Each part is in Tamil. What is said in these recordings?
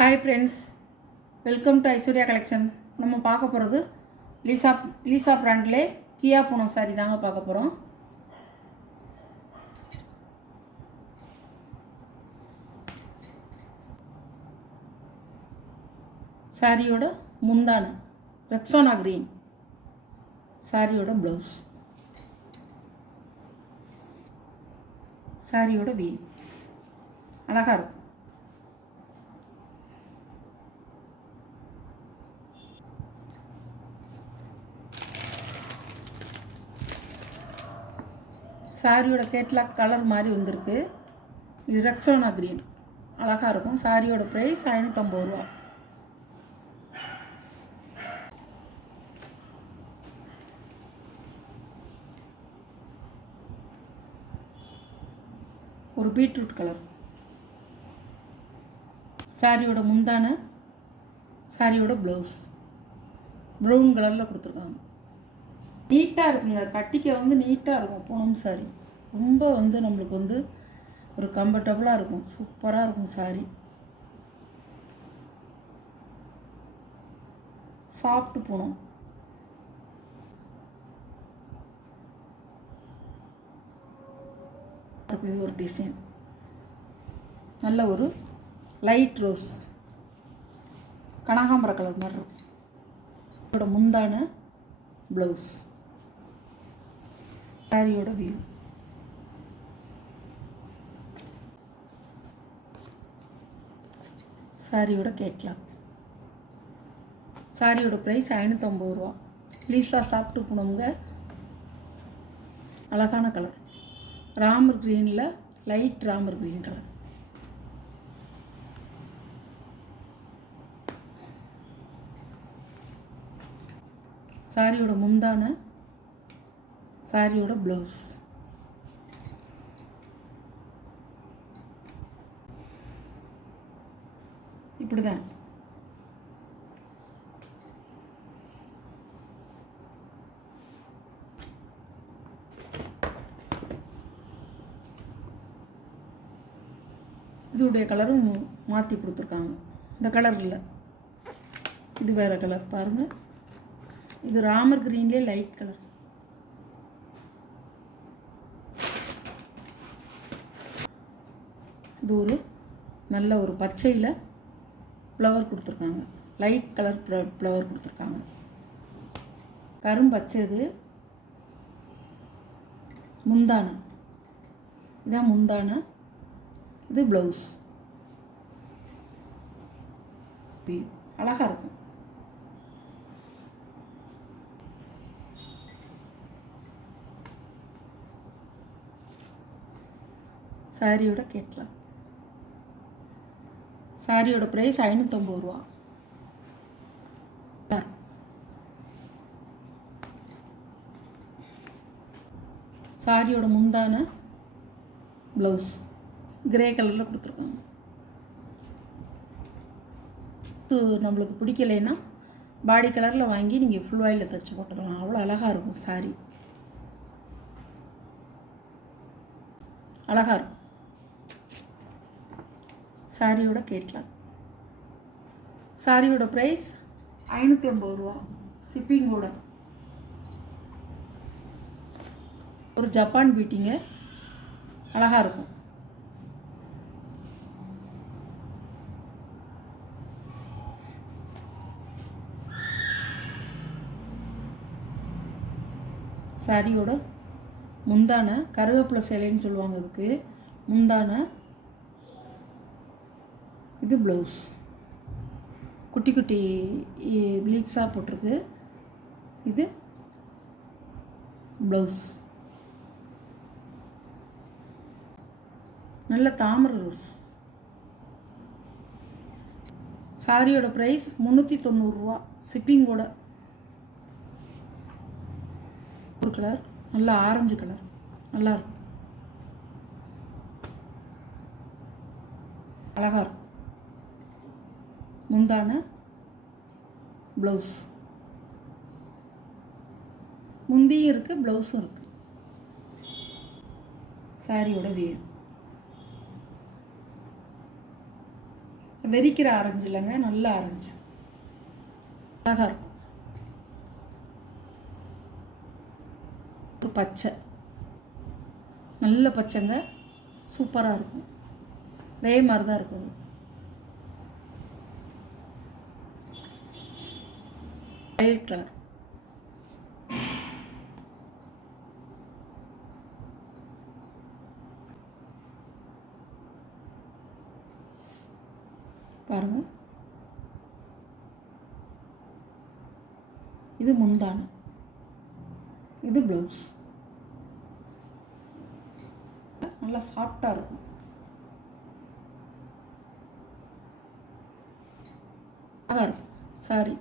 Hi friends, welcome to Aishwarya collection. நம்ம பார்க்க போகிறது லீசா பிராண்ட்லே கியா பூனம் சாரி தாங்க பார்க்க போகிறோம். சாரியோட முந்தான ரெக்ஸோனா கிரீன், சாரியோட ப்ளவுஸ், சாரியோட வீ அழகாக இருக்கும். சாரியோட கேட்லாக் கலர் மாதிரி வந்திருக்கு. இது ரெக்ஸோனா கிரீன், அழகாக இருக்கும். சாரியோட ப்ரைஸ் 550 ரூபா. ஒரு பீட்ரூட் கலர். சாரியோட முந்தான, சாரியோட ப்ளவுஸ் ப்ரௌன் கலரில் கொடுத்துருக்காங்க. நீட்டாக இருக்குங்க, கட்டிக்க நீட்டாக இருக்கும். பூனம் சாரி ரொம்ப நம்மளுக்கு ஒரு கம்ஃபர்டபுளாக இருக்கும். சூப்பராக இருக்கும் சாரி. சாஃப்ட் பூனம். இது ஒரு டிசைன், நல்ல ஒரு லைட் ரோஸ் கனகாம்பர கலர் மாதிரி இருக்கும். இதோட முந்தான, ப்ளவுஸ், சாரியோட வியூ, சாரியோட கேட்லாக். சாரியோட ப்ரைஸ் 550 ரூபா. லீசா சாப்பிட்டு போனவங்க. அழகான கலர், ராமர் க்ரீனில் லைட் ராமர் க்ரீன் கலர். சாரியோட முந்தான, சாரியோட ப்ளவுஸ், இப்படி தான். இதோடைய கலரும் மாற்றி கொடுத்துருக்காங்க. இந்த கலர் இல்லை, இது வேறு கலர் பாருங்கள். இது ராமர் கிரீன்லேயே லைட் கலர். இது ஒரு நல்ல ஒரு பச்சையில் ஃப்ளவர் கொடுத்துருக்காங்க. லைட் கலர் ஃப்ளவர் கொடுத்துருக்காங்க. கரும்பச்சை. இது முந்தான, இதான் முந்தான. இது ப்ளவுஸ். அழகாக இருக்கும். சாரியோட கேட்லாக். சாரியோட ப்ரைஸ் 550 ரூபா. சாரியோட முந்தான, ப்ளவுஸ் கிரே கலரில் கொடுத்துருக்காங்க. நம்மளுக்கு பிடிக்கலைன்னா பாடி கலரில் வாங்கி நீங்கள் ஃபுல் ஆயிலில் தைச்சி போட்டுக்கலாம். அவ்வளோ அழகாக இருக்கும் சாரி. அழகாக இருக்கும். சாரியோட கேட்லாக். சாரியோட ப்ரைஸ் 550 ரூபா ஷிப்பிங்கோட. ஒரு ஜப்பான் பீட்டிங்க, அழகாக இருக்கும். சாரியோட முந்தான, கருவேப்பிலை சேலைன்னு சொல்லுவாங்க இதுக்கு. முந்தான, இது ப்ளவுஸ். குட்டி குட்டி லீப்ஸாக போட்டிருக்கு. இது ப்ளவுஸ். நல்ல தாமரை ரோஸ். சாரியோட ப்ரைஸ் 390 ரூபா ஷிப்பிங்கோட. ஒரு கலர், நல்ல ஆரஞ்சு கலர், நல்லா இருக்கும். அழகாக இருக்கும். முந்தான, ப்ளவுஸ். முந்தியும் இருக்குது, ப்ளவுஸும் இருக்குது. சாரியோட வேர். வெறிக்கிற ஆரஞ்சு இல்லைங்க, நல்ல ஆரஞ்சு, அழகாக இருக்கும். பச்சை, நல்ல பச்சைங்க, சூப்பராக இருக்கும். அதே மாதிரி தான் இருக்கும். வயலட் கலர், பாருங்கள். இது முந்தானை, இது ப்ளவுஸ். நல்லா சாஃப்டாக இருக்கும். அழகாக இருக்கும் சாரி.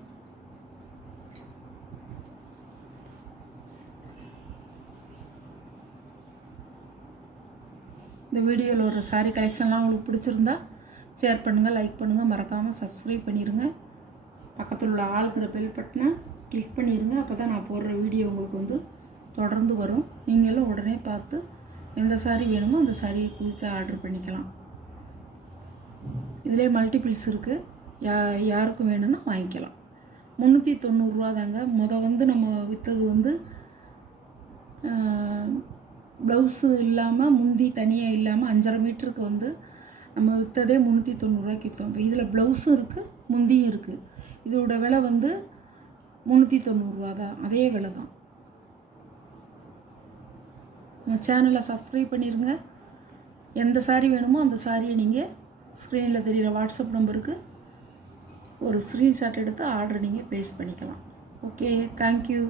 இந்த வீடியோவில் ஒரு சாரீ கலெக்ஷன்லாம் உங்களுக்கு பிடிச்சிருந்தா ஷேர் பண்ணுங்கள், லைக் பண்ணுங்கள், மறக்காமல் சப்ஸ்கிரைப் பண்ணிடுங்க. பக்கத்தில் உள்ள ஆளுக்கிற பெல் பட்டனை கிளிக் பண்ணிடுங்க. அப்போ தான் நான் போடுற வீடியோ உங்களுக்கு வந்து தொடர்ந்து வரும். நீங்களும் உடனே பார்த்து எந்த சாரீ வேணுமோ அந்த சாரியை குயிக்காக ஆர்டர் பண்ணிக்கலாம். இதிலே மல்டிபிள்ஸ் இருக்குது, யாருக்கும் வேணும்னா வாங்கிக்கலாம். 390 தாங்க. வந்து நம்ம விற்றது வந்து ப்ளவுஸு இல்லாமல், முந்தி தனியாக இல்லாமல் 5.5 மீட்டருக்கு வந்து நம்ம விற்றதே 390 விற்றோம். இப்போ இதில் ப்ளவுஸும் இருக்குது, முந்தியும் இருக்குது. இதோட விலை வந்து 390 தான், அதே விலை தான். நம்ம சேனலை சப்ஸ்கிரைப் பண்ணிடுங்க. எந்த சாரீ வேணுமோ அந்த சாரியை நீங்கள் ஸ்க்ரீனில் தெரிகிற வாட்ஸ்அப் நம்பருக்கு ஒரு ஸ்க்ரீன்ஷாட் எடுத்து ஆர்டர் நீங்கள் ப்ளேஸ் பண்ணிக்கலாம். Okay, thank you.